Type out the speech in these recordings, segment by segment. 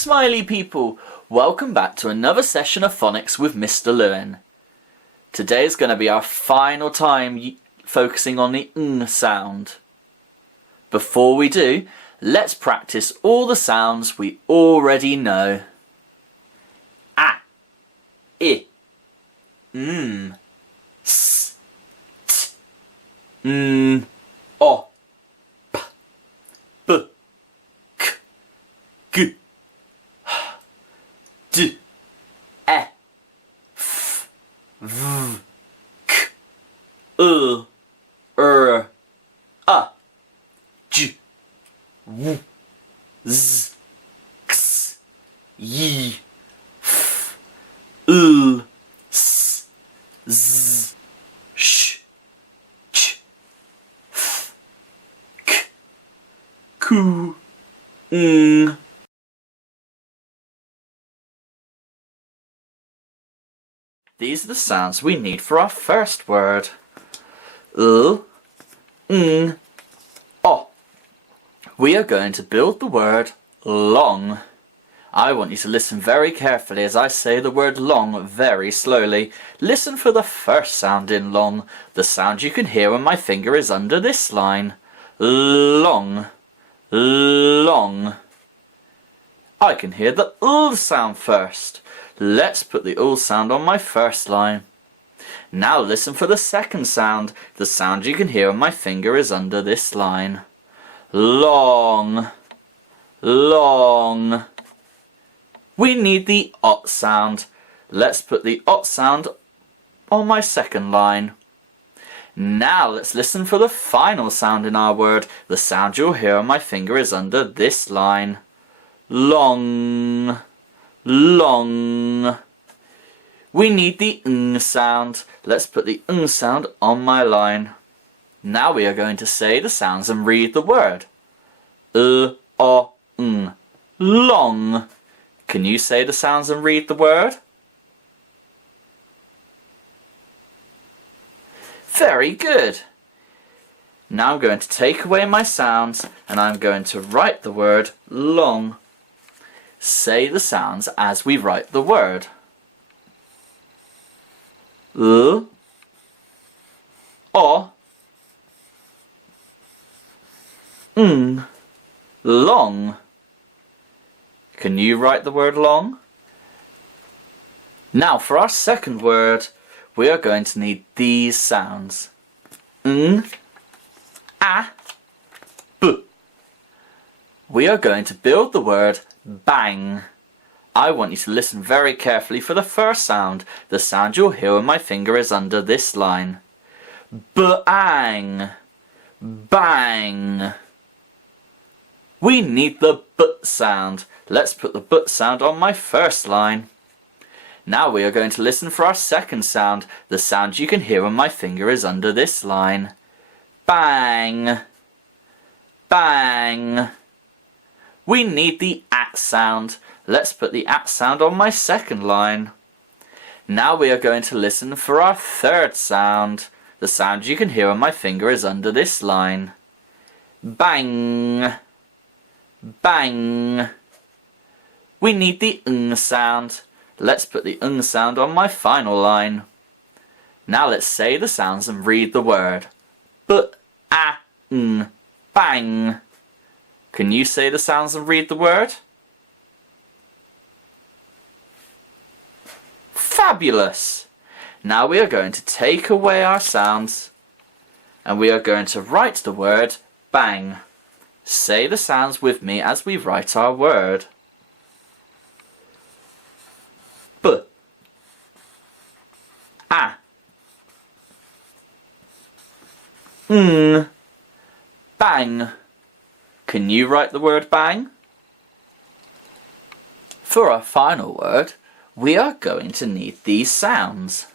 smiley people! Welcome back to another session of phonics with Mr. Lewin. Today is going to be our final time focusing on the ng sound. Before we do, let's practice all the sounds we already know. A, I, s, t, o, p, b, k, g, d, e, f, v, k, a, j, w, z, x, y, f, s, z, sh, ch, f, k, ku, ng. These are the sounds we need for our first word. Ng, o. We are going to build the word long. I want you to listen very carefully as I say the word long very slowly. Listen for the first sound in long, the sound you can hear when my finger is under this line. Long, long. I can hear the sound first. Let's put the sound on my first line. Now listen for the second sound, the sound you can hear when my finger is under this line. Long, long. We need the ot sound. Let's put the ot sound on my second line. Now let's listen for the final sound in our word, the sound you'll hear when my finger is under this line. Long, long. We need the ng sound. Let's put the ng sound on my line. Now we are going to say the sounds and read the word. O, ng. Long. Can you say the sounds and read the word? Very good. Now I'm going to take away my sounds and I'm going to write the word long. Say the sounds as we write the word. O, ng, long. Can you write the word long? Now for our second word, we are going to need these sounds. Ng, a, b. We are going to build the word bang. I want you to listen very carefully for the first sound, the sound you'll hear when my finger is under this line. Bang, bang. We need the b sound. Let's put the b sound on my first line. Now we are going to listen for our second sound, the sound you can hear when my finger is under this line. Bang, bang. We need the at sound. Let's put the at sound on my second line. Now we are going to listen for our third sound, the sound you can hear when my finger is under this line. Bang, bang. We need the ng sound. Let's put the ng sound on my final line. Now let's say the sounds and read the word. B-a-ng, bang. Can you say the sounds and read the word? Fabulous! Now we are going to take away our sounds and we are going to write the word bang. Say the sounds with me as we write our word. B, a, ng, bang. Can you write the word bang? For our final word, we are going to need these sounds.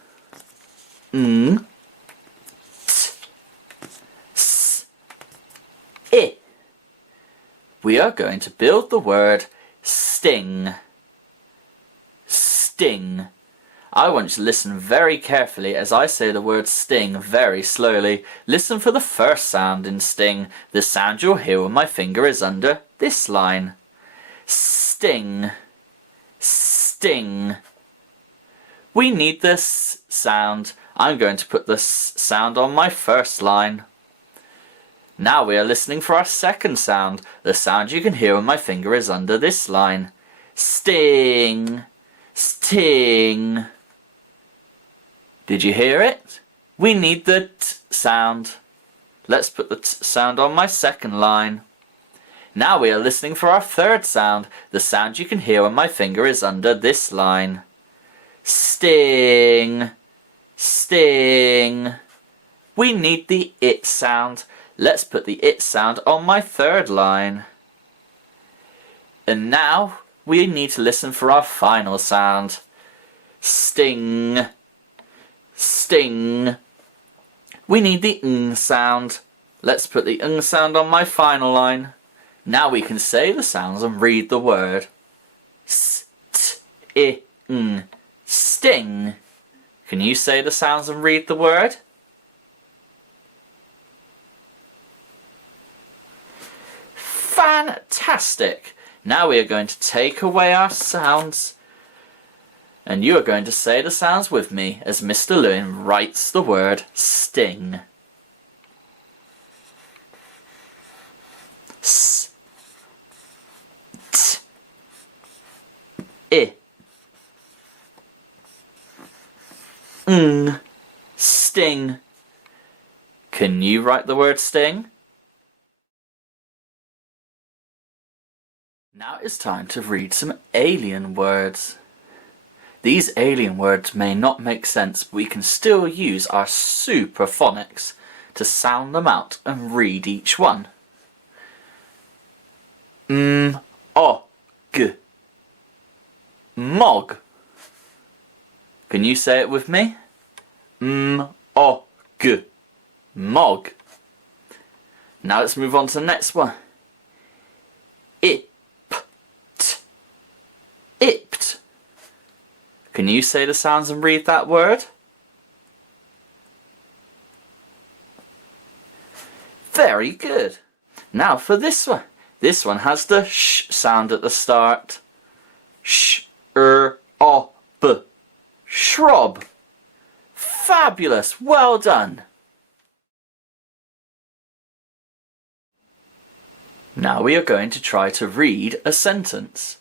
Ng, t, s, I. We are going to build the word sting. Sting. I want you to listen very carefully as I say the word sting very slowly. Listen for the first sound in sting, the sound you'll hear when my finger is under this line. Sting. sting, sting. We need this sound. I'm going to put this sound on my first line. Now we are listening for our second sound. The sound you can hear when my finger is under this line. Sting, sting. Did you hear it? We need the t sound. Let's put the t sound on my second line. Now we are listening for our third sound. The sound you can hear when my finger is under this line. Sting, sting. We need the it sound. Let's put the it sound on my third line. And now we need to listen for our final sound. Sting, sting. We need the ng sound. Let's put the ng sound on my final line. Now we can say the sounds and read the word. S, t, I, ng. Sting. Can you say the sounds and read the word? Fantastic! Now we are going to take away our sounds. And you are going to say the sounds with me as Mr. Lewin writes the word sting. S, t, I, ng, sting. Can you write the word sting? Now it's time to read some alien words. These alien words may not make sense, but we can still use our super phonics to sound them out and read each one. O-g. Mog. Can you say it with me? O-g. Mog. Now let's move on to the next one. Ipt. Ipt. Can you say the sounds and read that word? Very good. Now for this one. This one has the sh sound at the start. Sh-r-o-b. Shrub. Fabulous. Well done. Now we are going to try to read a sentence.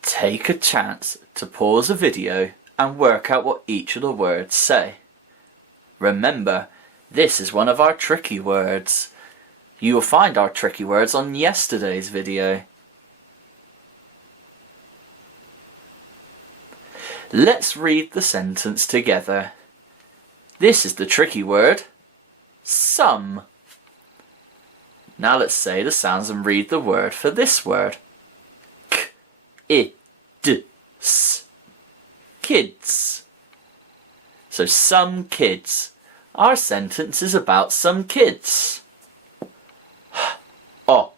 Take a chance to pause the video and work out what each of the words say. Remember, this is one of our tricky words. You will find our tricky words on yesterday's video. Let's read the sentence together. This is the tricky word, some. Now let's say the sounds and read the word for this word. K-I-D-S. Kids. So some kids. Our sentence is about some kids. Hop.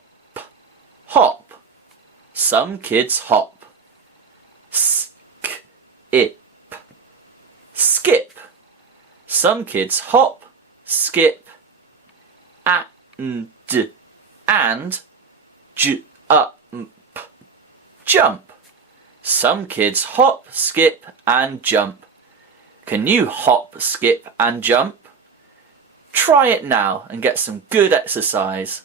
Hop. Some kids hop. Skip. Skip. Some kids hop, skip, and jump. Some kids hop, skip, and jump. Can you hop, skip, and jump? Try it now and get some good exercise.